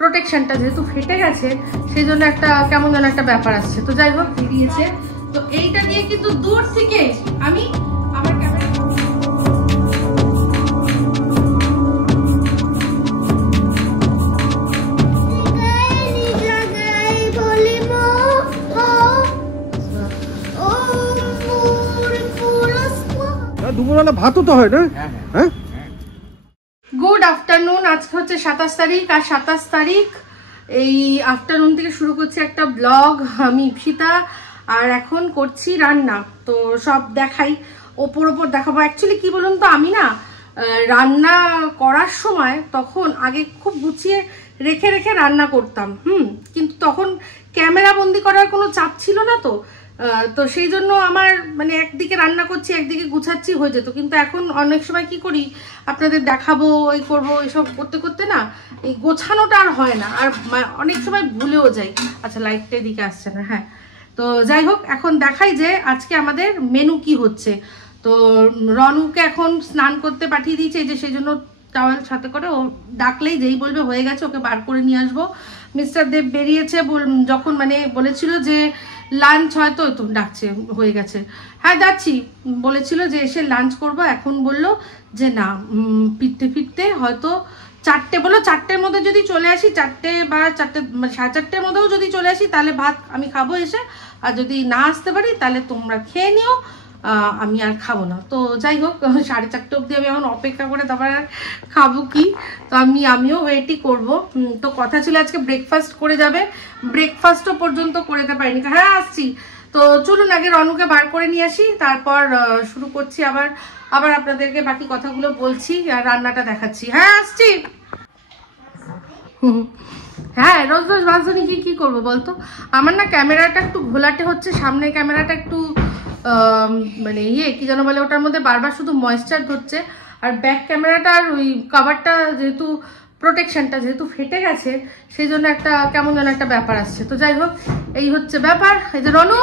প্রোটেকশনটা যেহেতু ফেটে গেছে সেই জন্য একটা কেমন যেন একটা ব্যাপার আসছে। তো যাই হোক বেরিয়েছে, তো এইটা দিয়ে কিন্তু দূর থেকে আমি আমার ক্যামেরা দুপুরবেলা ভাতও তো হয় না। হ্যাঁ, গুড আফটারনুন। আজকে হচ্ছে 27 তারিখ, আর 27 তারিখ এই আফটারনুন থেকে শুরু করছি একটা ব্লগ। আমি ইপসিতা, আর এখন করছি রান্না। তো সব দেখাই, ওপর দেখাবো। অ্যাকচুয়ালি কি বলুন তো, আমি না রান্না করার সময় তখন আগে খুব গুছিয়ে রেখে রেখে রান্না করতাম, কিন্তু তখন ক্যামেরা বন্দি করার কোনো চাপ ছিল না। তো সেই জন্য আমার মানে একদিকে রান্না করছি একদিকে গুছাচ্ছি হয়ে যেত। কিন্তু এখন অনেক সময় কি করি, আপনাদের দেখাবো, এই করবো, এসব করতে করতে না এই গোছানোটা আর হয় না, আর অনেক সময় ভুলেও যাই। আচ্ছা, লাইটটা এদিকে আসছে না। হ্যাঁ, তো যাই হোক, এখন দেখাই যে আজকে আমাদের মেনু কি হচ্ছে। তো রনুকে এখন স্নান করতে পাঠিয়ে দিয়েছে, এই যে সেই জন্য টাওয়েল সাথে করে, ও ডাকলেই যেই বলবে হয়ে গেছে ওকে বার করে নিয়ে আসবো। মিস্টার দেব বেরিয়েছে, যখন মানে বলেছিল যে লাঞ্চ হয়তো তো ডাকছে, হয়ে গেছে। হ্যাঁ যাচ্ছি বলেছিল যে এসে লাঞ্চ করব, এখন বললো যে না, ফিরতে ফিরতে হয়তো 4টে, বলো 4টের মধ্যে যদি চলে আসি, 4টে বা 4টে, মানে 4:30-র মধ্যেও যদি চলে আসি তাহলে ভাত আমি খাবো এসে, আর যদি না আসতে পারি তাহলে তোমরা খেয়ে নিও, আমি আর খাবো না। তো যাই হোক, 4:30 অবধি আমি এখন অপেক্ষা করে তারপর খাবো কি। তো আমিও ওয়েটই করব। তো কথা ছিল আজকে ব্রেকফাস্ট করে যাবে, ব্রেকফাস্টও পর্যন্ত করে দিতে পারিনি। হ্যাঁ আসছি, তো চলুন আগে রনুকে বার করে নিয়ে আসি, তারপর শুরু করছি আবার আপনাদেরকে বাকি কথাগুলো বলছি আর রান্নাটা দেখাচ্ছি। হ্যাঁ আসছি। হ্যাঁ, রোজ রোজ বাজনি কি করবো বলতো, আমার না ক্যামেরাটা একটু ঘোলাটে হচ্ছে, সামনের ক্যামেরাটা একটু মানে কি যেন বলে, ওটার মধ্যে বারবার শুধু ময়েশ্চার ধরছে, আর ব্যাক ক্যামেরাটার ওই কভারটা যেহেতু প্রোটেকশনটা যেহেতু ফেটে গেছে সেই জন্য একটা কেমন যেন একটা ব্যাপার আসছে। তো যাই হোক, এই হচ্ছে ব্যাপার। এই যে রনু,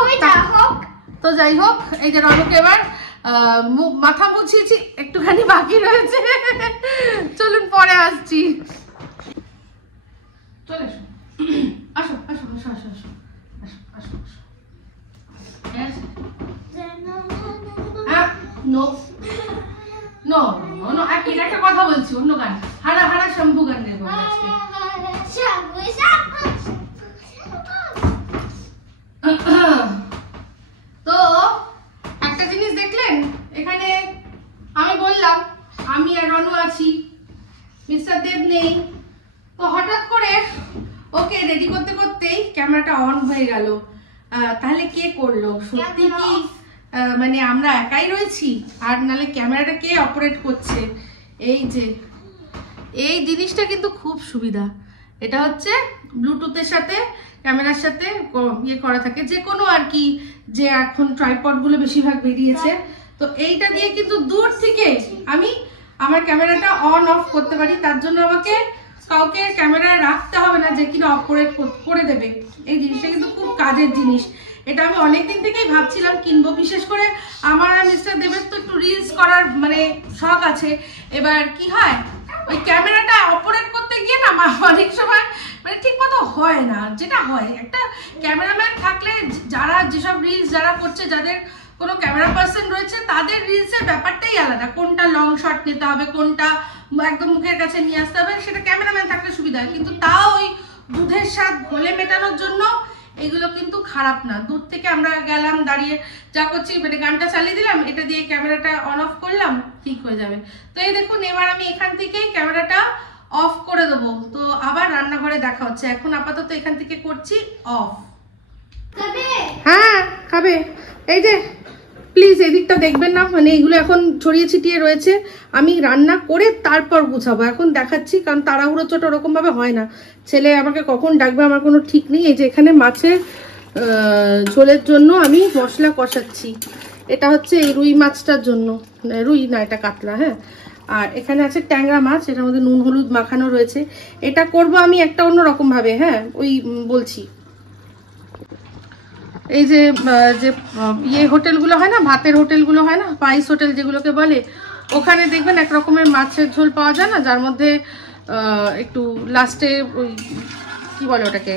তো যাই হোক, এই যে রনুকে এবার মাথা মুছিয়েছি, একটুখানি বাকি রয়েছে, চলুন পরে আসছি। চলে আসো, আসো আসো আসো আসো আসো আসো আসো। নো নো নো, একটা কথা বলছি, অন্য গান, হারা হারা শ্যাম্পু গান নেব আজকে। তো একটা জিনিস দেখলেন, এখানে আমি বললাম আমি আর রনু আছি, মিস্টার দেব নেই। তো হঠাৎ করে ওকে রেডি করতে করতেই ক্যামেরাটা অন হয়ে গেল। তাহলে কে করলো? সত্যি কি মানে আমরা একাই রয়েছি? আর নালে ক্যামেরাটা কে অপারেট করছে? এই যে এই জিনিসটা কিন্তু খুব সুবিধা। এটা হচ্ছে ব্লুটুথের সাথে ক্যামেরার সাথে করা থাকে, যে কোনো আর কি, যে এখন ট্রাইপডগুলো বেশিরভাগ বেরিয়েছে। তো এইটা দিয়ে কিন্তু দূর থেকে আমি আমার ক্যামেরাটা অন অফ করতে পারি। তার জন্য আমাকে কাউকে ক্যামেরায় রাখতে হবে না যে কিনা অপারেট করে দেবে। এই জিনিসটা কিন্তু খুব কাজের জিনিস। এটা আমি অনেকদিন থেকেই ভাবছিলাম কিনবো, বিশেষ করে আমার আর মিস্টার দেবের তো একটু রিলস করার মানে শখ আছে। এবার কি হয়, ওই ক্যামেরাটা অপারেট করতে গিয়ে না অনেক সময় মানে ঠিক মতো হয় না। যেটা হয়, একটা ক্যামেরাম্যান থাকলে যারা যেসব রিলস যারা করছে, যাদের কোনো ক্যামেরা পার্সন রয়েছে, তাদের রিলসের ব্যাপারটাই আলাদা। কোনটা লং শট নিতে হবে, কোনটা একদম মুখের কাছে নিয়ে আসতে হবে, সেটা ক্যামেরাম্যান থাকলে সুবিধা হয়। কিন্তু তাও ওই দুধের স্বাদ ঘোলে মেটানোর জন্য এগুলো কিন্তু খারাপ না। দূর থেকে আমরা গেলাম, দাঁড়িয়ে যা করছি, মানে গানটা চালিয়ে দিলাম, এটা দিয়ে ক্যামেরাটা অন অফ করলাম, ঠিক হয়ে যাবে। তো এই দেখুন, এবার আমি এখান থেকেই ক্যামেরাটা অফ করে দেবো। তো আবার রান্নাঘরে দেখা হচ্ছে। এখন আপাতত এখান থেকে করছি অফ। হ্যাঁ খাবে। এই যে প্লিজ এদিকটা দেখবেন না, মানে এইগুলো এখন ছড়িয়ে ছিটিয়ে রয়েছে। আমি রান্না করে তারপর গুছাবো, এখন দেখাচ্ছি, কারণ তাড়াহুড়ো চোট ওরকম ভাবে হয় না। ছেলে আমাকে কখন ডাকবে আমার কোনো ঠিক নেই। এই যে এখানে মাছের ঝোলের জন্য আমি মশলা কষাচ্ছি। এটা হচ্ছে এই রুই মাছটার জন্য, রুই না এটা কাতলা। হ্যাঁ, আর এখানে আছে ট্যাংরা মাছ, এটার মধ্যে নুন হলুদ মাখানো রয়েছে। এটা করব আমি একটা অন্য রকম ভাবে। হ্যাঁ, ওই বলছি, এই যে ইয়ে হোটেলগুলো হয় না, ভাতের হোটেলগুলো হয় না, স্পাইস হোটেল যেগুলোকে বলে, ওখানে দেখবেন এক রকমের মাছের ঝোল পাওয়া যায় না, যার মধ্যে একটু লাস্টে ওই কী বলে ওটাকে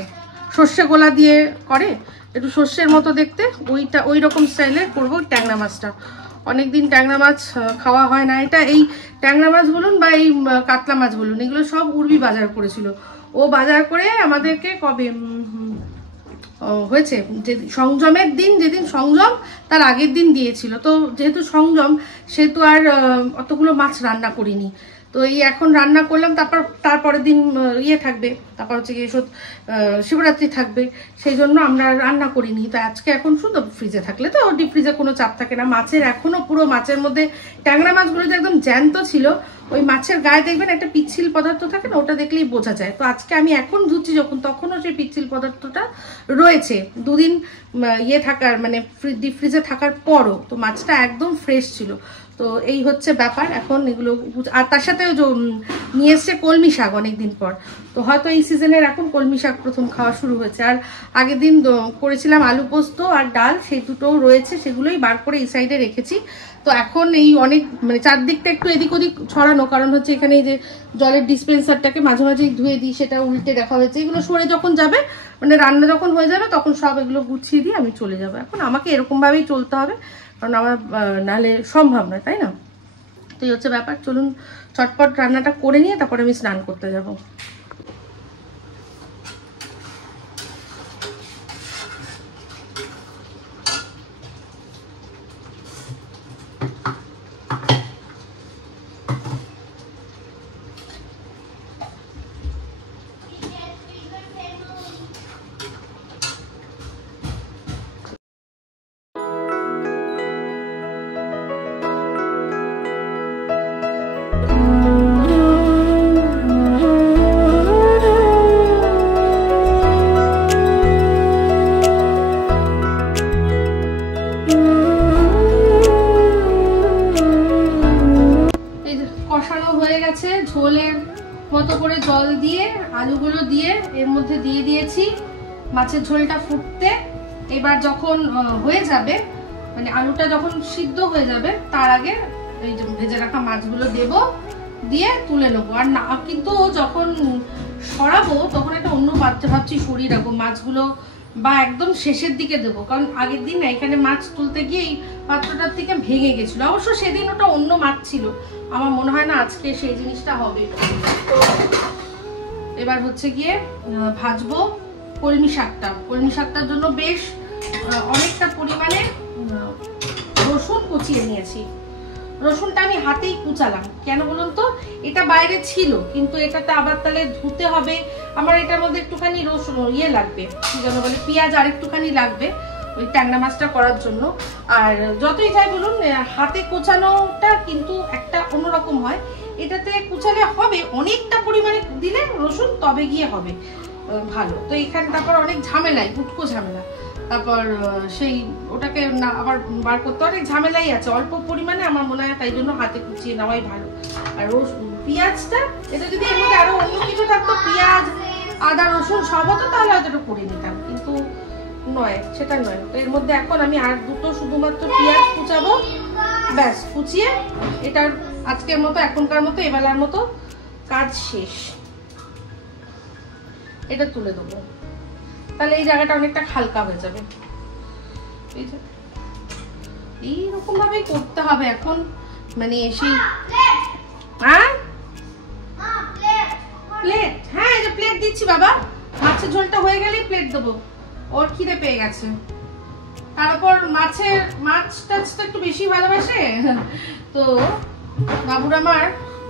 সর্ষে গোলা দিয়ে করে, একটু সর্ষের মতো দেখতে, ওই রকম স্টাইলে করবো ট্যাংরা মাছটা। অনেকদিন ট্যাংরা মাছ খাওয়া হয় না। এটা এই ট্যাংরা মাছ বলুন বা এই কাতলা মাছ বলুন, এগুলো সব উর্বি বাজার করেছিল। ও বাজার করে আমাদেরকে কবে হয়েছে, যে সংযমের দিন, যেদিন সংযম তার আগের দিন দিয়েছিল। তো যেহেতু সংযম সেহেতু আর অতগুলো মাছ রান্না করিনি। তো এই এখন রান্না করলাম, তারপরের দিন ইয়ে থাকবে, তারপর হচ্ছে গিয়ে শিবরাত্রি থাকবে, সেই জন্য আমরা রান্না করিনি। তো আজকে এখন শুধু ফ্রিজে থাকলে তো ডিপ ফ্রিজে কোনো চাপ থাকে না। মাছের এখনও পুরো মাছের মধ্যে ট্যাংরা মাছগুলো যে একদম জ্যান্ত ছিল, ওই মাছের গায়ে দেখবেন একটা পিচ্ছিল পদার্থ থাকে না, ওটা দেখলেই বোঝা যায়। তো আজকে আমি এখন ধুচ্ছি যখন, তখনও সেই পিচ্ছিল পদার্থটা রয়েছে, দুদিন ইয়ে থাকার মানে ডিপ ফ্রিজে থাকার পরও। তো মাছটা একদম ফ্রেশ ছিল। তো এই হচ্ছে ব্যাপার এখন এগুলো। আর তার সাথে নিয়ে এসছে কলমি শাক অনেকদিন পর। তো হয়তো এই সিজনের এখন কলমি শাক প্রথম খাওয়া শুরু হয়েছে। আর আগের দিন করেছিলাম আলু পোস্ত আর ডাল, সেই দুটোও রয়েছে, সেগুলোই বার করে এই সাইডে রেখেছি। তো এখন এই অনেক মানে চারদিকটা একটু এদিক ওদিক ছড়ানো, কারণ হচ্ছে এখানে এই যে জলের ডিসপেন্সারটাকে মাঝে মাঝেই ধুয়ে দিই, সেটা উল্টে দেখা হয়েছে। এগুলো সরে যখন যাবে মানে রান্না যখন হয়ে যাবে তখন সব এগুলো গুছিয়ে দিয়ে আমি চলে যাবো। এখন আমাকে এরকমভাবেই চলতে হবে, কারণ আমার নাহলে সম্ভব না, তাই না? তো এই হচ্ছে ব্যাপার। চলুন চটপট রান্নাটা করে নিয়ে তারপরে আমি স্নান করতে যাবো। ঝোলের মতো করে জল দিয়ে আলুগুলো দিয়ে এর মধ্যে দিয়ে দিয়েছি মাছের ঝোলটা ফুটতে। এবার যখন হয়ে যাবে মানে আলুটা যখন সিদ্ধ হয়ে যাবে তার আগে এই যে ভেজে রাখা মাছগুলো দেব, দিয়ে তুলে নেবো। আর না কিন্তু যখন সরাবো তখন একটা অন্য পাত্রে ভাবছি সরিয়ে রাখবো মাছগুলো, বা একদম শেষের দিকে দেবো, কারণ আগের দিন না এখানে মাছ তুলতে গিয়ে এই পাত্রটার থেকে ভেঙে গেছিলো। অবশ্য সেদিন ওটা অন্য মাছ ছিল, আমার মনে হয় না আজকে সেই জিনিসটা হবে। তো এবার হচ্ছে গিয়ে ভাজবো কলমি শাকটা। কলমি শাকটার জন্য বেশ অনেকটা পরিমাণে রসুন কুচিয়ে নিয়েছি। রসুনটা আমি হাতেই কুচালাম, কেন বলুন তো, এটা বাইরে ছিল কিন্তু এটাতে আবার তাহলে ধুতে হবে। আমার এটার মধ্যে একটুখানি রসুন ইয়ে লাগবে, কি যেন বলে, পেঁয়াজ আর একটুখানি লাগবে ওই ট্যাংরা মাছটা করার জন্য। আর যতই যাই বলুন হাতে কোচানোটা কিন্তু একটা অন্যরকম হয়, এটাতে কুচালে হবে অনেকটা পরিমাণে দিলে রসুন, তবে গিয়ে হবে ভালো। তো এখানে তারপর অনেক ঝামেলাই, উটকো ঝামেলা, তারপর সেই ওটাকে না আবার বার করতে অনেক ঝামেলাই আছে। অল্প পরিমাণে আমার মনে হয় তাই জন্য হাতে কুচিয়ে নেওয়াই ভালো। আর পেঁয়াজটা এটা যদি এর মধ্যে আরো অন্য কিছু থাকতো, পেঁয়াজ আদা রসুন সব হতো, তাহলে হয়তো এটা করে নিতাম, কিন্তু নয়, সেটা নয়। তো এর মধ্যে এখন আমি আর দুটো শুধুমাত্র পেঁয়াজ কুচাবো, ব্যাস কুচিয়ে এটার আজকের মতো এখনকার মতো এবেলার মতো কাজ শেষ। এটা তুলে দেবো, তাহলে এই জায়গাটা অনেকটা হালকা হয়ে যাবে। এইরকম ভাবেই করতে হবে এখন, মানে এসে প্লেট, হ্যাঁ এই যে প্লেট দিচ্ছি বাবা, মাছের ঝোলটা হয়ে গেলেই প্লেট দেবো, ওর খিদে পেয়ে গেছে। তারপর মাছ টাছটা একটু বেশি ভালোবাসে, তো বাবুর আমার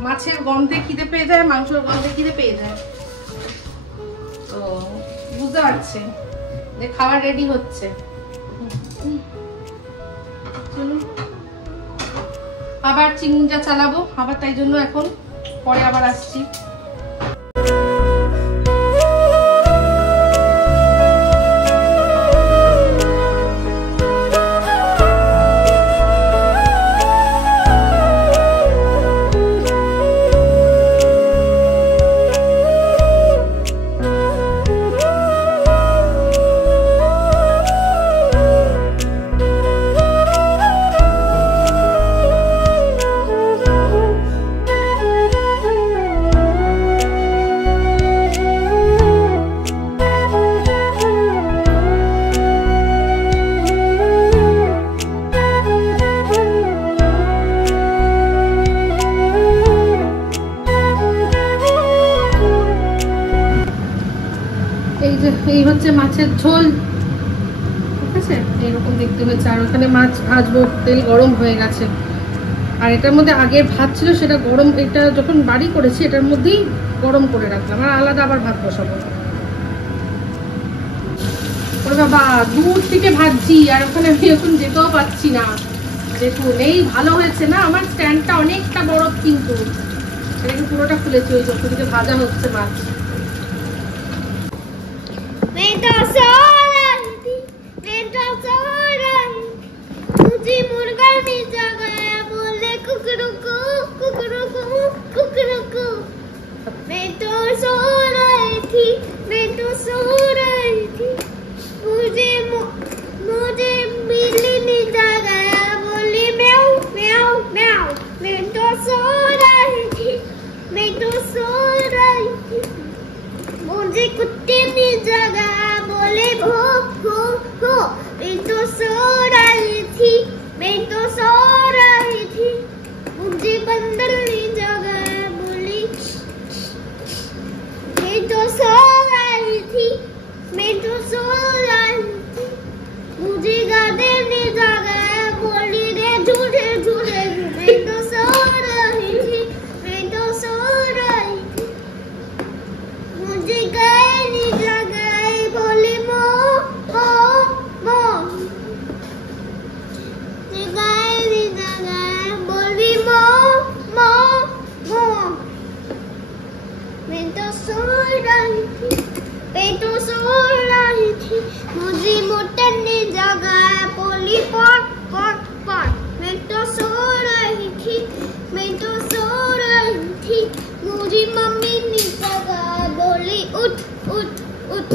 মাছের গন্ধে খিদে পেয়ে যায়, মাংসের গন্ধে খিদে পেয়ে যায়। তো বুঝতে পারছি যে খাবার রেডি হচ্ছে। চলুন আবার চিংড়িটা চালাবো, আবার তাই জন্য এখন পরে আবার আসছি। এই হচ্ছে মাছের ঝোল, ঠিক আছে, এইরকম দেখতে হয়েছে। আর ওখানে মাছ ভাজবো, তেল গরম হয়ে গেছে। আর এটার মধ্যে আগের ভাত ছিল, সেটা গরম, এটা যখন বাড়ি করেছি এটার মধ্যেই গরম করে রাখলাম, আর আলাদা আবার ভাত বসাবো। ওরে বাবা, দূর থেকে ভাজছি, আর ওখানে আমি এখন যেতেও পাচ্ছি না। দেখুন, এই ভালো হয়েছে না, আমার স্ট্যান্ডটা অনেকটা বড়, কিন্তু এটাকে পুরোটা খুলেছি, ওই যত দিকে ভাজা হচ্ছে মাছ। मुझे कुत्ते ने जगाया, बोले भो भो भो। मैं तो सो रही थी, मैं तो सो रही थी। मुझे बंदर ने जगाया, बोली मैं तो सो रही थी, मैं तो सो रही थी। मुझे गधे ने जगाया, बोली रे झूठे झूठे। मैं तो सो रही थी, मैं तो सो रही थी। मुझे गाय ने जगाए, बोली मो मो मो। गाय ने जगाए, बोली मो मो मो। मैं तो सो रही थी, मैं तो सो रही थी। मुझे मोटर ने जगाया, बोली पॉट पॉट पॉट। मैं तो सो रही थी, मैं तो सो रही थी। मुझे मम्मी ने जगाया, बोली उठ उठ उठ।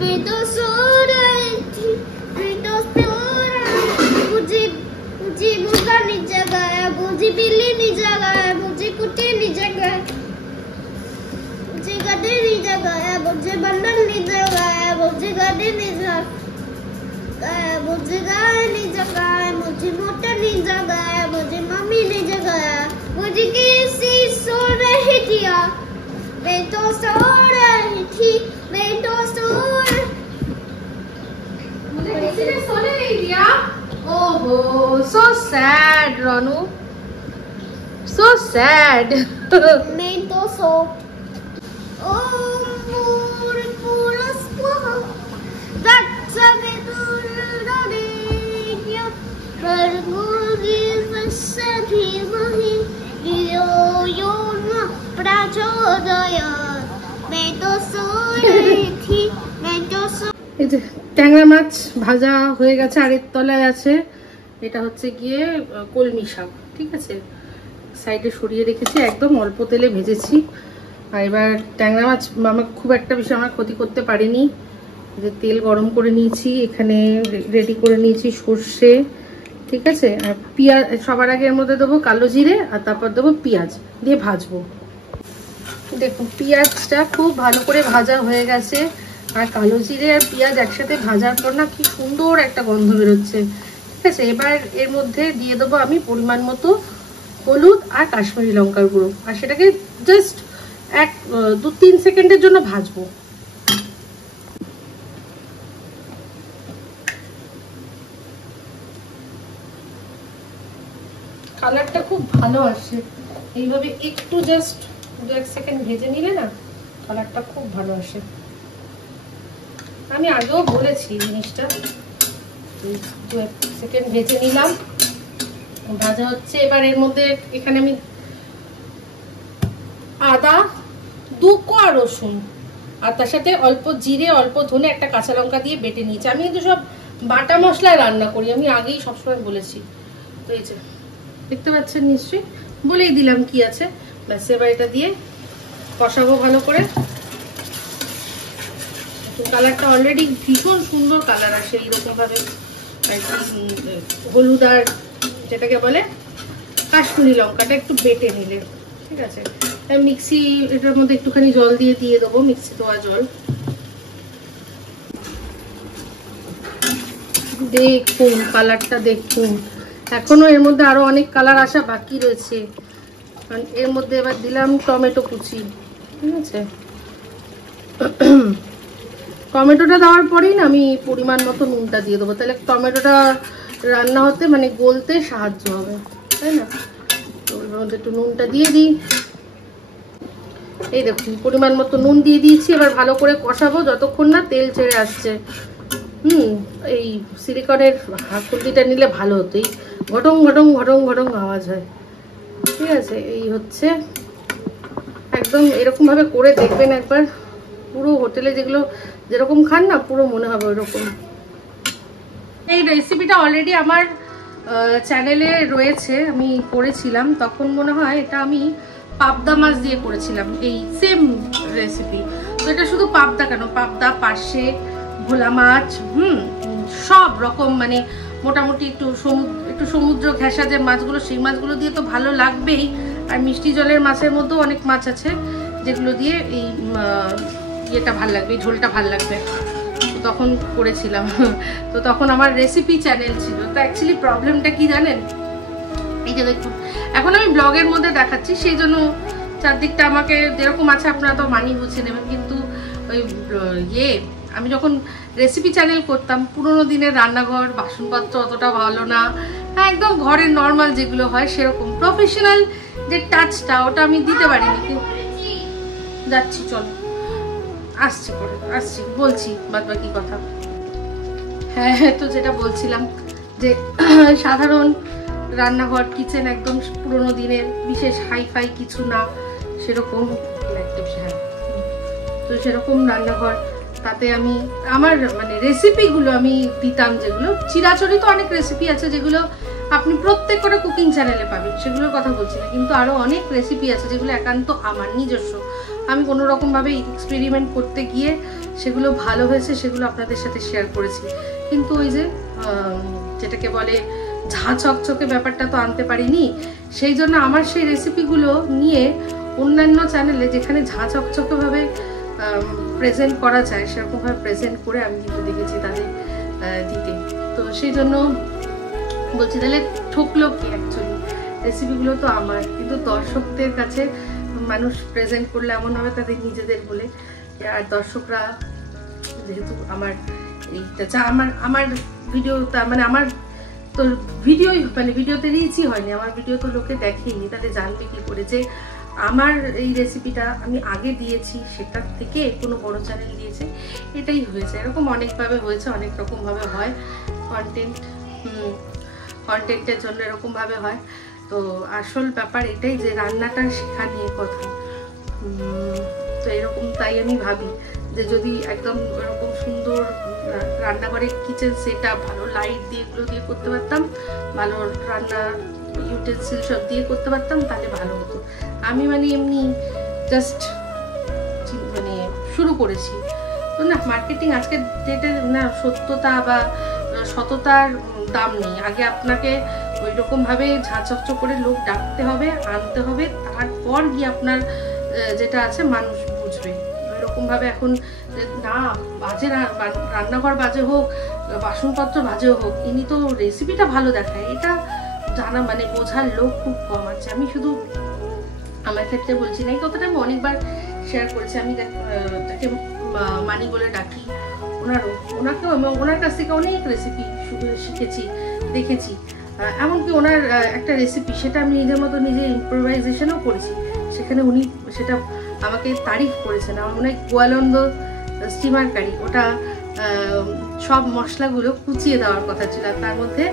मैं तो सो रही थी, मैं तो सो रही थी। मुझे मुर्गा ने जगाया, मुझे बिल्ली ने जगाया, मुझे कुत्ते ने जगाया, मुझे गधे ने जगाया, मुझे बंदर ने जगाया, मुझे गधे ने जगाया, मुझे गाय ने जगाया, मुझे मोटर ने जगाया, मुझे मम्मी ने जगाया। मुझे किसी सो रही थी, मैं तो सो रही थी, मैं तो सो रही। मुझे किसी ने सोने नहीं दिया। ओहो, so sad, Ranu, so sad. मैं तो सो। ओ मोर पुरस को दक्षिण दूरनिया पर मुर्गी सदी मही यो यो न प्रचोदया। मैं तो सो रही थी, मैं तो सो। এই যে ট্যাংরা মাছ ভাজা হয়ে গেছে, আর এর তলায় আছে এটা হচ্ছে গিয়ে কলমি শাক, ঠিক আছে, সাইডে সরিয়ে রেখেছি, একদম অল্প তেলে ভেজেছি। আর এবার ট্যাংরা মাছ আমার খুব একটা বেশি আমার ক্ষতি করতে পারেনি। যে তেল গরম করে নিয়েছি, এখানে রেডি করে নিয়েছি সর্ষে, ঠিক আছে, আর পেঁয়াজ। সবার আগে এর মধ্যে দেবো কালো জিরে, আর তারপর দেবো পেঁয়াজ দিয়ে ভাজবো। দেখুন, পেঁয়াজটা খুব ভালো করে ভাজা হয়ে গেছে, আর কালো জিরে আর পেঁয়াজ একসাথে ভাজার পর না কি সুন্দর একটা গন্ধ বেরোচ্ছে, ঠিক আছে। এবার এর মধ্যে দিয়ে দেবো আমি পরিমাণ মতো হলুদ আর কাশ্মীরি লঙ্কার গুঁড়ো, আর সেটাকে জাস্ট 2-3 সেকেন্ডের জন্য ভাজবো। কালারটা খুব ভালো আসে এইভাবে, একটু জাস্ট 2-1 সেকেন্ড ভেজে নিলে না কালারটা খুব ভালো আসে। আমি আগেও বলেছি জিনিসটা। 2-1 সেকেন্ড ভেজে নিলাম, ভাজা হচ্ছে। এবার এর মধ্যে এখানে আমি আদা, 2 কোয়া রসুন, আর তার সাথে অল্প জিরে, অল্প ধনে, একটা কাঁচা লঙ্কা দিয়ে বেটে নিয়েছি। আমি কিন্তু সব বাটা মশলায় রান্না করি, আমি আগেই সবসময় বলেছি। তো এই যে দেখতে পাচ্ছেন নিশ্চয়ই, বলেই দিলাম কি আছে। ব্যাস, এবার এটা দিয়ে কষাবো ভালো করে। কালারটা অলরেডি ভীষণ সুন্দর কালার আসে এইরকম ভাবে। হলুদ আর যেটাকে বলে কাশ্মীরি লঙ্কাটা একটু বেটে নিলে, ঠিক আছে। মিক্সি, এটার মধ্যে একটুখানি জল দিয়ে দেবো, মিক্সি ধোয়া জল। দেখুন কালারটা, দেখুন এখনো এর মধ্যে আরো অনেক কালার আসা বাকি রয়েছে। এর মধ্যে এবার দিলাম টমেটো কুচি, ঠিক আছে। টমেটোটা দেওয়ার পরেই না আমি পরিমাণ মতো নুনটা দিয়ে দেবো, তাহলে টমেটোটা রান্না হতে মানে গলতে সাহায্য হবে, তাই না? তো ওর মধ্যে একটু নুনটা দিয়ে দিই। এই দেখুন পরিমাণ মতো নুন দিয়ে দিয়েছি। এবার ভালো করে কষাবো যতক্ষণ না তেল ছেড়ে আসছে। এই সিলিকনের খুন্তিটা নিলে ভালো হতো, এই ঘটং ঘটং ঘটং ঘটং আওয়াজ হয়। ঠিক আছে, এই হচ্ছে একদম এরকম ভাবে করে দেখবেন একবার। পুরো হোটেলে যেগুলো যেরকম খান না, পুরো মনে হবে ওইরকম। এই রেসিপিটা অলরেডি আমার চ্যানেলে রয়েছে, আমি করেছিলাম তখন মনে হয় এটা আমি পাবদা মাছ দিয়ে করেছিলাম, এই সেম রেসিপি। তো এটা শুধু পাবদা কেন, পাবদা, পার্শে, ভোলা মাছ, সব রকম মানে মোটামুটি একটু সমুদ্র ঘেঁষা যে মাছগুলো, সেই মাছগুলো দিয়ে তো ভালো লাগবেই। আর মিষ্টি জলের মাছের মধ্যেও অনেক মাছ আছে যেগুলো দিয়ে এই ইয়েটা ভাল লাগবে, এই ঝোলটা ভাল লাগবে। তখন করেছিলাম, তো তখন আমার রেসিপি চ্যানেল ছিল। তো অ্যাকচুয়ালি প্রবলেমটা কি জানেন, এই যে দেখুন এখন আমি ব্লগের মধ্যে দেখাচ্ছি, সেই জন্য চারদিকটা আমাকে যেরকম আছে আপনারা তো মানি বুঝে নেবেন। কিন্তু ওই আমি যখন রেসিপি চ্যানেল করতাম, পুরোনো দিনের রান্নাঘর, বাসনপত্র অতটা ভালো না, একদম ঘরের নর্মাল যেগুলো হয় সেরকম। প্রফেশনাল যে টাচটা ওটা আমি দিতে পারিনি। যাচ্ছি, চলো আসছি, পরে আসছি, বলছি বাদ বাকি কথা। হ্যাঁ, তো যেটা বলছিলাম যে সাধারণ রান্নাঘর, কিচেন একদম পুরোনো দিনের, বিশেষ হাইফাই কিছু না, সেরকম। তো সেরকম রান্নাঘর, তাতে আমি আমার মানে রেসিপিগুলো আমি দিতাম, যেগুলো চিরাচরিত অনেক রেসিপি আছে যেগুলো আপনি প্রত্যেকটা কুকিং চ্যানেলে পাবেন, সেগুলোর কথা বলছি না। কিন্তু আরও অনেক রেসিপি আছে যেগুলো একান্ত আমার নিজস্ব, আমি কোনো রকমভাবে এক্সপেরিমেন্ট করতে গিয়ে সেগুলো ভালো হয়েছে, সেগুলো আপনাদের সাথে শেয়ার করেছি। কিন্তু ওই যে যেটাকে বলে ঝাঁ চকচকে ব্যাপারটা তো আনতে পারিনি। সেই জন্য আমার সেই রেসিপিগুলো নিয়ে অন্যান্য চ্যানেলে যেখানে ঝাঁ চকচকেভাবে প্রেজেন্ট করা যায়, সেরকমভাবে প্রেজেন্ট করে আমি কিন্তু দেখেছি তাদের দিতে। তো সেই জন্য বলছি, তাহলে ঠকলো কি? অ্যাকচুয়ালি রেসিপিগুলো তো আমার, কিন্তু দর্শকদের কাছে মানুষ প্রেজেন্ট করলে এমন হবে তাদের নিজেদের বলে। আর দর্শকরা যেহেতু আমার এইটা যা আমার ভিডিওটা মানে আমার তো ভিডিওই মানে ভিডিওতে রিচই হয়নি, আমার ভিডিও তো লোকে দেখেনি, তাহলে জানবে কি করে যে আমার এই রেসিপিটা আমি আগে দিয়েছি, সেটার থেকে কোনো বড় চ্যানেল দিয়েছে। এটাই হয়েছে, এরকম অনেকভাবে হয়েছে, অনেক রকমভাবে হয়। কন্টেন্টের জন্য এরকমভাবে হয়। তো আসল ব্যাপার এটাই যে রান্নাটা শেখা নিয়ে কথা। তো এরকম তাই আমি ভাবি যে যদি একদম এরকম সুন্দর রান্নাঘরের কিচেন সেট আপ, ভালো লাইট দিয়ে এগুলো দিয়ে করতে পারতাম, ভালো রান্নার ইউটেন্সিল সব দিয়ে করতে পারতাম, তাহলে ভালো হতো। আমি মানে এমনি জাস্ট মানে শুরু করেছি তো না, মার্কেটিং আজকের ডেটে না সত্যতা বা সততার দাম নেই। আগে আপনাকে ওই রকমভাবে ঝাঁচকচক করে লোক ডাকতে হবে, আনতে হবে, তারপর গিয়ে আপনার যেটা আছে মানুষ বুঝবে। ওইরকমভাবে এখন না বাজে রান্নাঘর বাজে হোক, বাসনপত্র বাজে হোক, ইনি তো রেসিপিটা ভালো দেখায়, এটা জানা মানে বোঝার লোক খুব কম আছে। আমি শুধু আমার ক্ষেত্রে বলছি না, এই কথাটা আমি অনেকবার শেয়ার করেছি। আমি তাকে মানি বলে ডাকি, ওনাকেও ওনার কাছ থেকে অনেক রেসিপি শিখেছি, দেখেছি। এমনকি ওনার একটা রেসিপি সেটা আমি নিজের মতো নিজে ইম্প্রোভাইজেশনও করেছি, সেখানে উনি সেটা আমাকে তারিফ করেছেন। আমার মনে হয় গোয়ালন্দ স্টিমার কারি, ওটা সব মশলাগুলো কুচিয়ে দেওয়ার কথা ছিল, তার মধ্যে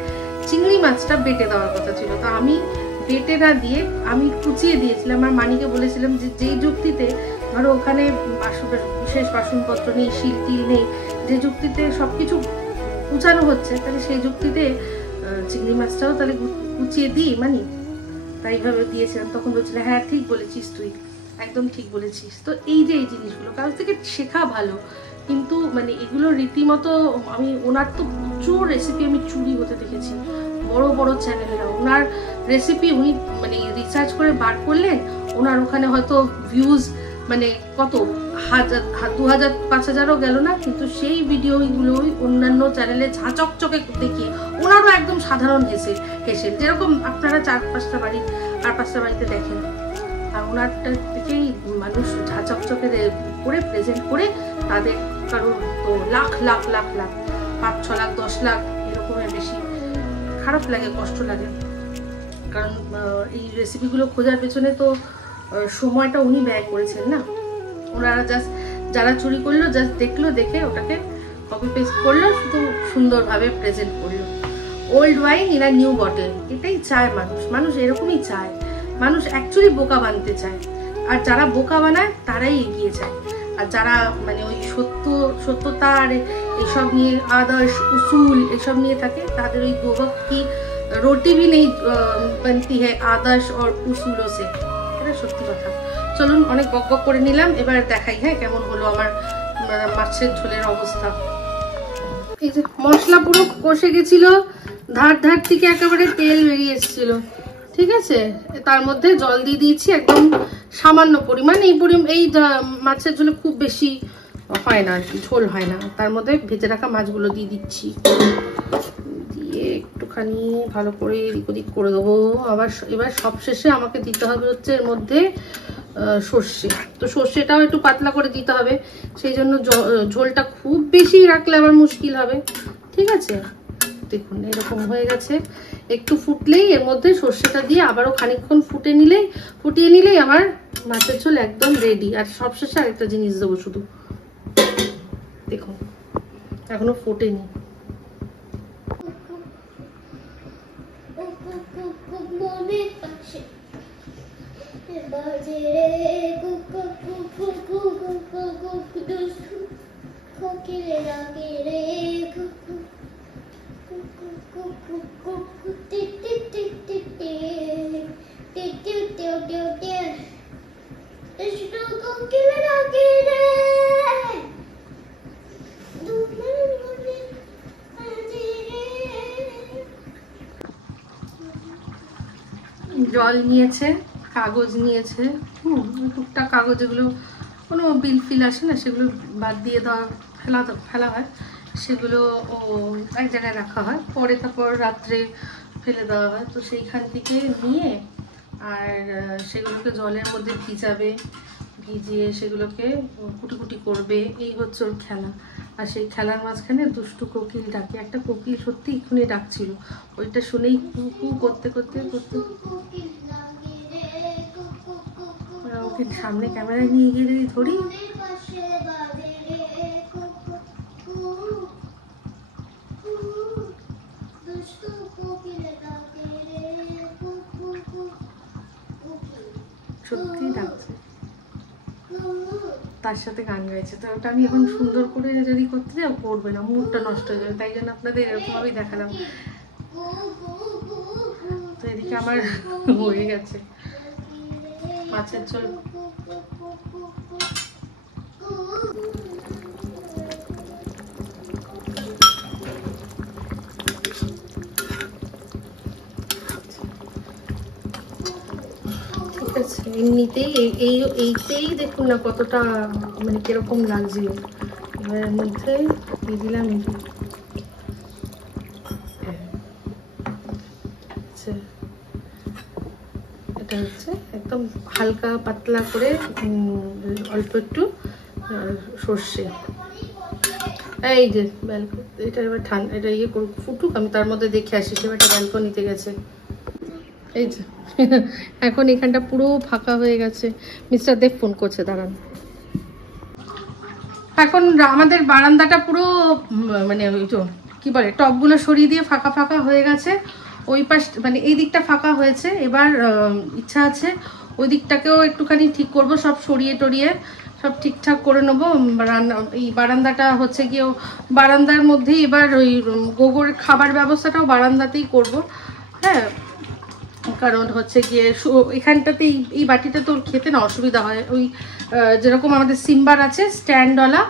চিংড়ি মাছটা বেটে দেওয়ার কথা ছিল। তো আমি বেটে না দিয়ে আমি কুচিয়ে দিয়েছিলাম। আমার মানিকে বলেছিলাম যে যেই যুক্তিতে ধরো ওখানে বিশেষ বাসনপত্র নেই, শিল টিল নেই, যে যুক্তিতে সবকিছু কুচানো হচ্ছে, তাহলে সেই যুক্তিতে চিংড়ি মাছটাও তাহলে কুচিয়ে দিই মানি, তাই ভাবে দিয়েছিলাম। তখন বলছিল হ্যাঁ ঠিক বলেছিস, তুই একদম ঠিক বলেছিস। তো এই যে এই জিনিসগুলো কারোর থেকে শেখা ভালো, কিন্তু মানে এগুলো রীতিমতো আমি ওনার তো প্রচুর রেসিপি আমি চুরি হতে দেখেছি। বড় বড় চ্যানেলরা ওনার রেসিপি উনি মানে রিসার্চ করে বার করলেন, ওনার ওখানে হয়তো ভিউজ মানে কত 1000, 2000, 5000ও গেল না, কিন্তু সেই ভিডিওগুলোই অন্যান্য চ্যানেলে ঝাঁচকচকে দেখিয়ে ওনারও একদম সাধারণ হেসে যেরকম আপনারা 4-5টা বাড়ি আর 5টা বাড়িতে দেখেন, আর ওনারটা থেকেই মানুষ ঝাঁচকচকে করে প্রেজেন্ট করে তাদের কারোর তো লাখ লাখ লাখ লাখ 5-6 লাখ 10 লাখ এরকমের বেশি। খারাপ লাগে, কষ্ট লাগে, কারণ এই রেসিপিগুলো খোঁজার পেছনে তো সময়টা উনি ব্যয় করেছেন না। ওনারা জাস্ট যারা চুরি করলো জাস্ট দেখলো, দেখে ওটাকে কপি পেস্ট করলো, শুধু সুন্দরভাবে প্রেজেন্ট করলো। Old wine in a new bottle, এটাই চায় মানুষ। মানুষ এরকমই চায়, মানুষ অ্যাকচুয়ালি বোকা বানাতে চায়। আর যারা বোকা বানায় তারাই এগিয়ে যায়। আর যারা মানে ওই সত্যতা আর এইসব নিয়ে আদর্শ উসুল এসব নিয়ে থাকে, তাদের ওই দো वक्त की रोटी भी नहीं बनती है आदर्श और उसूलों से। এটা সত্যি কথা। চলুন, অনেক বক বক করে নিলাম, এবার দেখাই হ্যাঁ কেমন হলো আমার মাছের ঝোলের অবস্থা। এই যে মশলা পুরো কষে গেছিল, ধার ধার থেকে একেবারে তেল বেরিয়ে এসেছিল, ঠিক আছে। তার মধ্যে জল দিয়ে দিয়েছি একদম সামান্য পরিমাণ। এই মাছের ঝোলে খুব বেশি হয় না, ঝোল হয় না। তার মধ্যে ভেজে রাখা মাছগুলো দিয়ে দিচ্ছি, দিয়ে একটুখানি ভালো করে এদিক ওদিক করে দেবো। আবার এবার সবশেষে আমাকে দিতে হবে হচ্ছে এর মধ্যে সর্ষে। তো সর্ষেটাও একটু পাতলা করে দিতে হবে, সেই জন্য ঝোলটা খুব বেশি রাখলে আবার মুশকিল হবে, ঠিক আছে। দেখুন এরকম হয়ে গেছে। একটু ফুটলেই এর মধ্যে সর্ষেটা দিয়ে আবারও খানিকক্ষণ ফুটিয়ে নিলেই আমার মাছের ঝোল একদম রেডি। আর সবশেষে আরেকটা জিনিস দেবো, শুধু দেখুন এখনো ফোটেনি। জল নিয়েছে, কাগজ নিয়েছে, টুকটাক কাগজ, এগুলো কোনো বিল ফিল আসে না, সেগুলো বাদ দিয়ে দেওয়া ফেলা হয়, সেগুলো এক জায়গায় রাখা হয়, পরে তারপর রাত্রে ফেলে দেওয়া হয়। তো সেইখান থেকে নিয়ে আর সেগুলোকে জলের মধ্যে ভিজিয়ে সেগুলোকে কুটি কুটি করবে, এই হচ্ছে ওর খেলা। আর সেই খেলার মাঝখানে দুষ্টু কোকিল ডাকে, একটা কোকিল সত্যি এক্ষুনি ডাকছিল, ওইটা শুনেই কু কু করতে করতে ওকে সামনে ক্যামেরা নিয়ে গিয়ে যদি ধরি, সত্যি ডাকছে, তার সাথে গান গাইছে। তো ওটা আমি এখন সুন্দর করে যদি করতে যাও করবে না, মুডটা নষ্ট হয়ে যাবে, তাই জন্য আপনাদের এরকমভাবেই দেখালাম। তো এদিকে আমার হয়ে গেছে মাছের ঝোল। এমনিতেই এইতেই দেখুন না কতটা মানে কিরকম লাগছিল। এবার এর মধ্যে দিয়ে দিলাম এটা হচ্ছে একদম হালকা পাতলা করে অল্প একটু সর্ষে। এই যে ব্যালকনি, এটা এবার ঠান্ডা, এটা ইয়ে করুক, ফুটুক, আমি তার মধ্যে দেখে আসি। সেবারটা ব্যালকনিতে গেছে। এই যে এখন এখানটা পুরো ফাঁকা হয়ে গেছে। মিস্টার দেব ফোন করছে, দাঁড়ান। এখন আমাদের বারান্দাটা পুরো মানে ওই তো কি বলে টবগুলো সরিয়ে দিয়ে ফাঁকা ফাঁকা হয়ে গেছে। ওই পাশ মানে এই দিকটা ফাঁকা হয়েছে। এবার ইচ্ছা আছে ওই দিকটাকেও একটুখানি ঠিক করব, সব সরিয়ে টরিয়ে সব ঠিকঠাক করে নেবো। এই বারান্দাটা হচ্ছে গিয়ে বারান্দার মধ্যেই এবার ওই গোবরের খাবার ব্যবস্থাটাও বারান্দাতেই করব, হ্যাঁ। কারণ হচ্ছে গিয়ে এখানটাতে এই বাটিটা তো খেতে না অসুবিধা হয়। ওই যেরকম আমাদের সিম্বার আছে স্ট্যান্ডওয়ালা,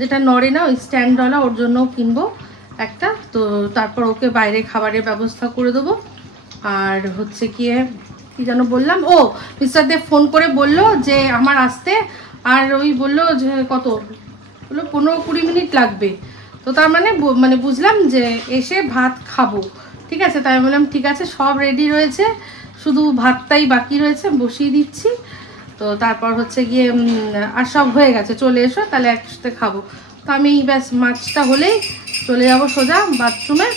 যেটা নড়ে না, ওই স্ট্যান্ডওয়ালা ওর জন্যও কিনবো একটা। তো তারপর ওকে বাইরে খাবারের ব্যবস্থা করে দেবো। আর হচ্ছে গিয়ে কি যেন বললাম, ও মিস্টার দেব ফোন করে বললো যে আমার আসতে, আর ওই বললো যে কত বললো 15-20 মিনিট লাগবে। তো তার মানে বুঝলাম যে এসে ভাত খাবো, ঠিক আছে। তাই বললাম ঠিক আছে, সব রেডি রয়েছে, শুধু ভাতটাই বাকি রয়েছে, বসিয়ে দিচ্ছি। তো তারপর হচ্ছে গিয়ে আর সব হয়ে গেছে, চলে এসো তাহলে একসাথে খাবো। তো আমি ব্যাস মাছটা হলেই চলে যাব সোজা বাথরুমে,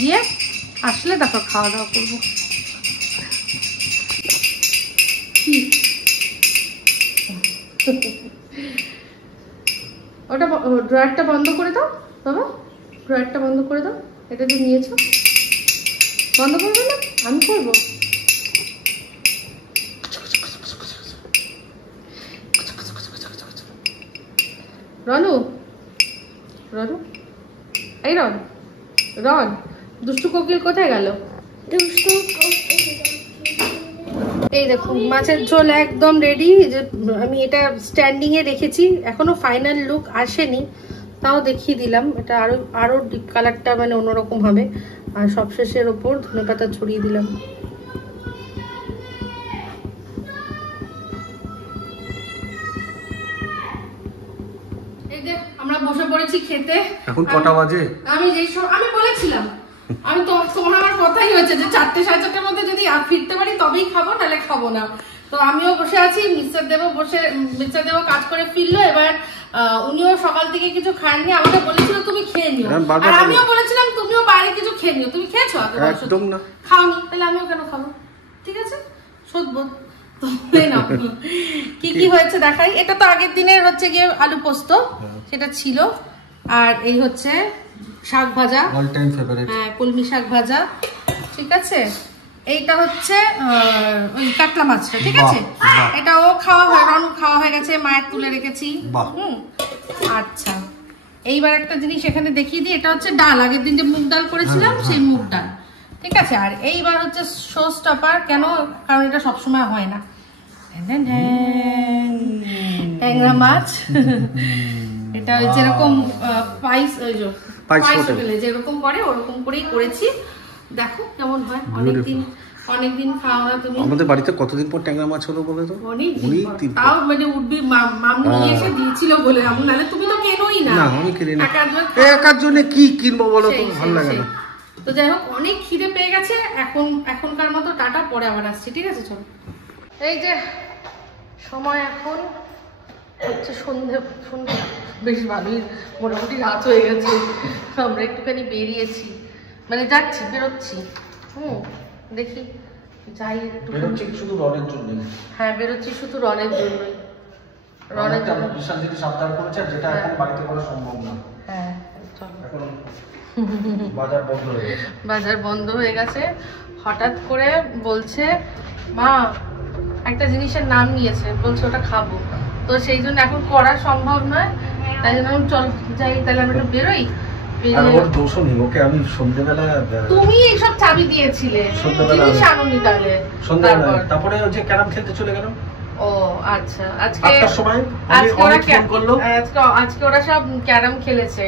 গিয়ে আসলে তারপর খাওয়া দাওয়া করবো। ওটা ড্রয়ারটা বন্ধ করে দাও বাবা, ড্রয়ারটা বন্ধ করে দাও। এটা যে নিয়েছো বন্ধ করবে না, আমি করবো। রনু, রনু, এই রন, রন, দুষ্টু কোকিল কোথায় গেল? এই দেখো মাছের ঝোল একদম রেডি। যে আমি এটা স্ট্যান্ডিং এ রেখেছি, এখনো ফাইনাল লুক আসেনি, তাও দেখিয়ে দিলাম। এটা আরো ডিপ কালারটা মানে অন্যরকম হবে। আর সবশেষের ওপর ধনেপাতা ছড়িয়ে দিলাম। এই যে আমরা বসে পড়েছি খেতে। এখন কটা বাজে? আমি বলেছিলাম, আমি তোমার আমার কথাই হয়েছে যে 4টে 4:30টার মধ্যে যদি ফিরতে পারি তবেই খাবো, নাহলে খাবো না। তো আমিও বসে আছি, মিস্টার দেব কাজ করে ফিরলো। এবার উনিও সকাল থেকে কিছু খাননি, আমাকে বলেছিল তুমি খেয়ে নিও, আর আমিও বলেছিলাম তুমিও বাইরে কিছু খেয়ে নিও। তুমি খেয়েছো? একদম না। খাওনি, তাহলে আমিও কেন খাবো? ঠিক আছে, শোধবো। কি কি হয়েছে দেখাই। এটা তো আগের দিনের হচ্ছে গিয়ে আলু পোস্ত, সেটা ছিল। আর এই হচ্ছে শাক ভাজা, অল টাইম ফেভারিট। হ্যাঁ, কলমি শাক ভাজা। ঠিক আছে, এইটা হচ্ছে ওই কাতলা মাছটা। ঠিক আছে, এটাও খাওয়া হয়, রনু খাওয়া হয়ে গেছে, মায়ের তুলে রেখেছি। আচ্ছা, এইবার একটা জিনিস এখানে দেখিয়ে দিই। এটা হচ্ছে ডাল, আগের দিন যে মুগ ডাল করেছিলাম সেই মুগ ডাল। ঠিক আছে, আর এইবার হচ্ছে শো স্টপার। কেন? কারণ এটা সবসময় হয় না। ট্যাংরা মাছ। এটা যেরকম পাইস হোটেলে যেরকম করে ওরকম করেই করেছি। দেখো কেমন হয়। অনেকদিন খাওয়া না তুমি। আমাদের বাড়িতে কতদিন পর ট্যাংরা মাছ হলো বলে তো? অনেকদিন। তাও মানে উঠবি মামনি নিয়ে এসে দিয়েছিল বলে, এমন নাহলে তুমি তো কেনোই না। না আমি কিনি না, একার জন্য কি কিনবো বলো তো, ভালো লাগে না। তো যাই হোক, অনেক খিদে পেয়ে গেছে। এখনকার মতো টাটা, পরে আবার আসছি। ঠিক আছে, চলো। এই যে সময় এখন হচ্ছে সন্ধে বেশ ভালোই, মোটামুটি রাত হয়ে গেছে। আমরা একটুখানি বেরিয়েছি, মানে যাচ্ছি, বেরোচ্ছি। দেখি যাই একটু। শুধু রনের জন্য? হ্যাঁ, বেরোচ্ছি শুধু রনের জন্যই। রনের জন্য বিশাল জিনিস আবদার করেছে, যেটা এখন বাড়িতে করা সম্ভব না। হ্যাঁ, চলো। এখন বাজার বন্ধ হয়ে গেছে। বাজার বন্ধ হয়ে গেছে। হঠাৎ করে বলছে মা একটা জিনিসের নাম নিয়েছে, বলছে ওটা খাবো। তো সেই জন্য এখন করা সম্ভব নয়, তাই জন্য চল যাই, তাহলে আমরা একটু বেরোই। আমি সন্ধ্যেবেলা তুমি এইসব চাবি দিয়েছিলে, জিনিস আনোনি, তাহলে তারপরে যে ক্যারাম খেলতে চলে গেল। ও আচ্ছা, আজকে ওরা সব ক্যারাম খেলেছে।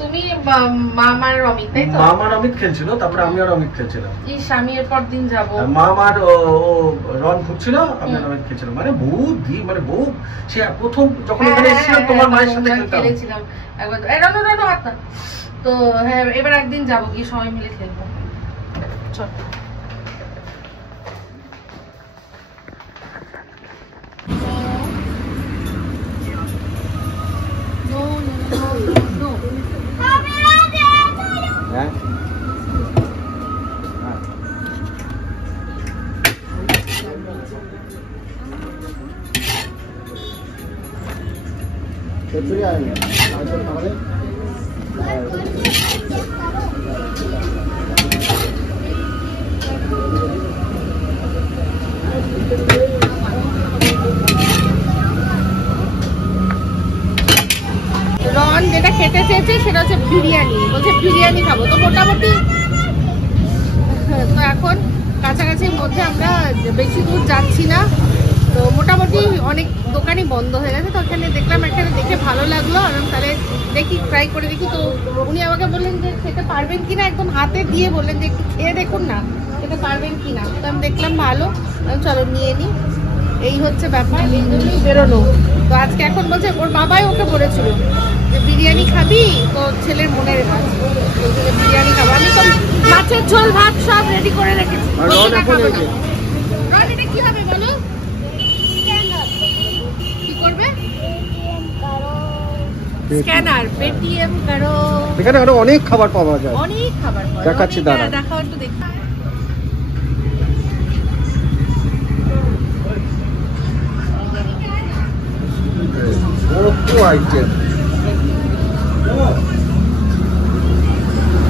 তুমি মামার অমিত, তাই তো? মামার অমিত খেলছিল, তারপরে আমি আর অমিত খেলছিলাম। ইস, আমি এরপর দিন যাবো। মামার রন ফুটছিল, আমি আর অমিত খেলছিলাম। মানে বহু সে প্রথম যখন এখানে এসেছিলাম তোমার মায়ের সাথে খেলেছিলাম একবার। রনো হাত না তো। হ্যাঁ, এবার একদিন যাবো, গিয়ে সবাই মিলে খেলবো। চল। রন যেটা খেতে চেয়েছে সেটা হচ্ছে বিরিয়ানি, বলছে বিরিয়ানি খাবো। তো মোটামুটি তো এখন কাছাকাছির মধ্যে আমরা বেশি দূর যাচ্ছি না, তো মোটামুটি অনেক দোকানই বন্ধ হয়ে গেছে। তো ওখানে দেখলাম, এখানে দেখে ভালো লাগলো, তাহলে দেখি ট্রাই করে দেখি। তো উনি আমাকে বললেন যে খেতে পারবেন কিনা, একদম হাতে দিয়ে বললেন যে একটু খেয়ে দেখুন না, খেতে পারবেন কিনা। তো আমি দেখলাম ভালো, চলো নিয়ে নিই। এই হচ্ছে ব্যাপার, এই জন্যই বেরোনো। তো আজকে এখন বলছে, ওর বাবাই ওকে বলেছিল যে বিরিয়ানি খাবি, তো ছেলের মনের বিরিয়ানি খাবো। আমি তো মাছের ঝোল ভাত সব রেডি করে রেখেছি। রন, এটা কি হবে বলো? স্ক্যানার পেটিএম করো। এখানে আরো অনেক খাবার পাওয়া যায়, অনেক খাবার পাওয়া যায়। দেখাচ্ছি, দাঁড়া দেখাও একটু দেখা।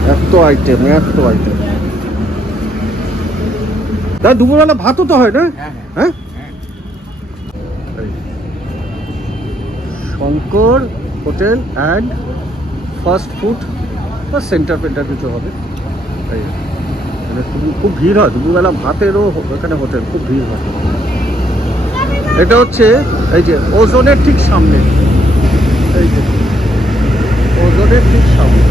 কত আইটেম, এত আইটেম। তা দুপুরবেলা ভাতও তো হয় না? হ্যাঁ, Shankar hotel and fast food বা সেন্টার কিছু হবে। খুব ভিড় হয় দুপুরবেলা, ভাতেরও এখানে হোটেল, খুব ভিড় হয়। এটা হচ্ছে এই যে ওজোনের ঠিক সামনে, এই যে ওজোনের ঠিক সামনে।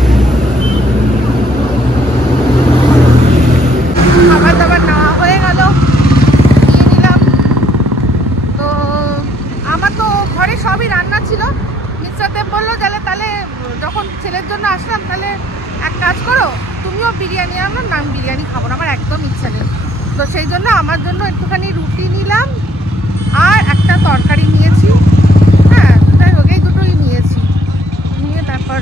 খাবার দাবার নেওয়া হয়ে গেল, নিয়ে নিলাম। তো আমার তো ঘরে সবই রান্না ছিল। মিস্টারতে বললো তাহলে যখন ছেলের জন্য আসলাম তাহলে এক কাজ করো, তুমিও বিরিয়ানি আনো না, আমি বিরিয়ানি খাবো না, আমার একদম ইচ্ছা নেই। তো সেই জন্য আমার জন্য একটুখানি রুটি নিলাম আর একটা তরকারি নিয়েছি। হ্যাঁ, যাই হোক এই দুটোই নিয়েছি, নিয়ে তারপর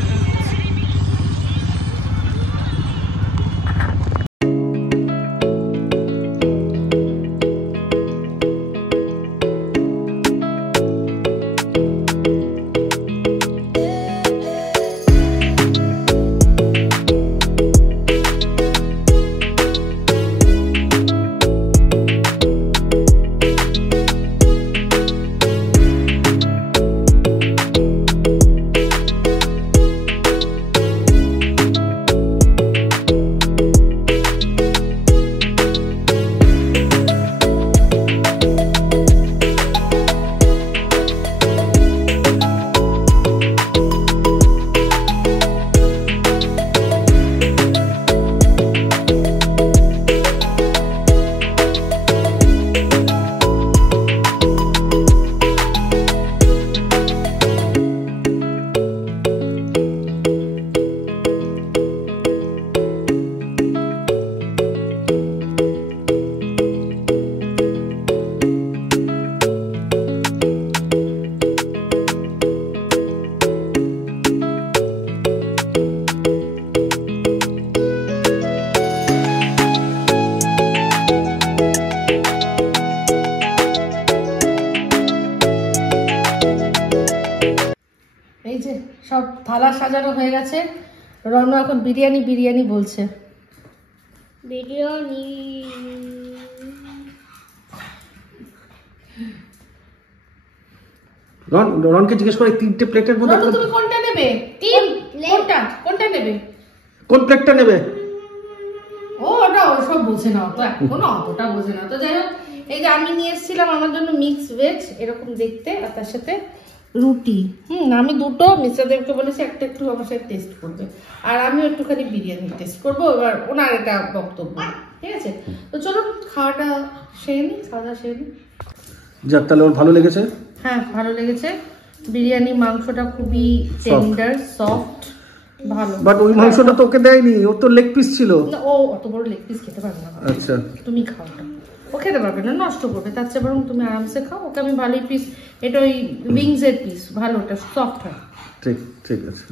এই যে সব থালা সাজানো হয়ে গেছে। রনু এখন বিরিয়ানি বলছে। বিরিয়ানি রনকে জিজ্ঞেস করে 3টে প্লেটের মধ্যে তুমি কোনটা নেবে? কোনটা নেবে? কোন প্লেটটা নেবে? ওটা ওসব বোঝে না, তো এখনো অতটা বোঝে না। তো যাই হোক, এই যে আমি নিয়ে এসেছিলাম আমার জন্য মিক্স ভেজ এরকম দেখতে, আর তার সাথে রুটি। আমি দুটো মিস্টার দেবকে বলেছি একটা একটু আমার সাথে টেস্ট করবে, আর আমিও একটুখানি বিরিয়ানি টেস্ট করবো। এবার ওনার এটা বক্তব্য, ঠিক আছে? তো চলো খাওয়াটা সেরে নিই, যাক, তাহলে ওর ভালো লেগেছে? হ্যাঁ, ভালো লেগেছে। বিরিয়ানি মাংসটা খুবই টেন্ডার, সফট, ভালো। বাট ওই মাংসটা তো ওকে দেয়নি, ওর তো লেগ পিস ছিল। ও অত বড় লেগ পিস খেতে পারবে না। আচ্ছা, তুমি খাওটা, ও খেতে পারবে না, নষ্ট করবে। তার চেয়ে বরং তুমি আরামসে খাও। ওকে আমি ভালোই পিস, এটা ওই উইংস এর পিস, ভালো, ওটা সফট হয়। ঠিক আছে।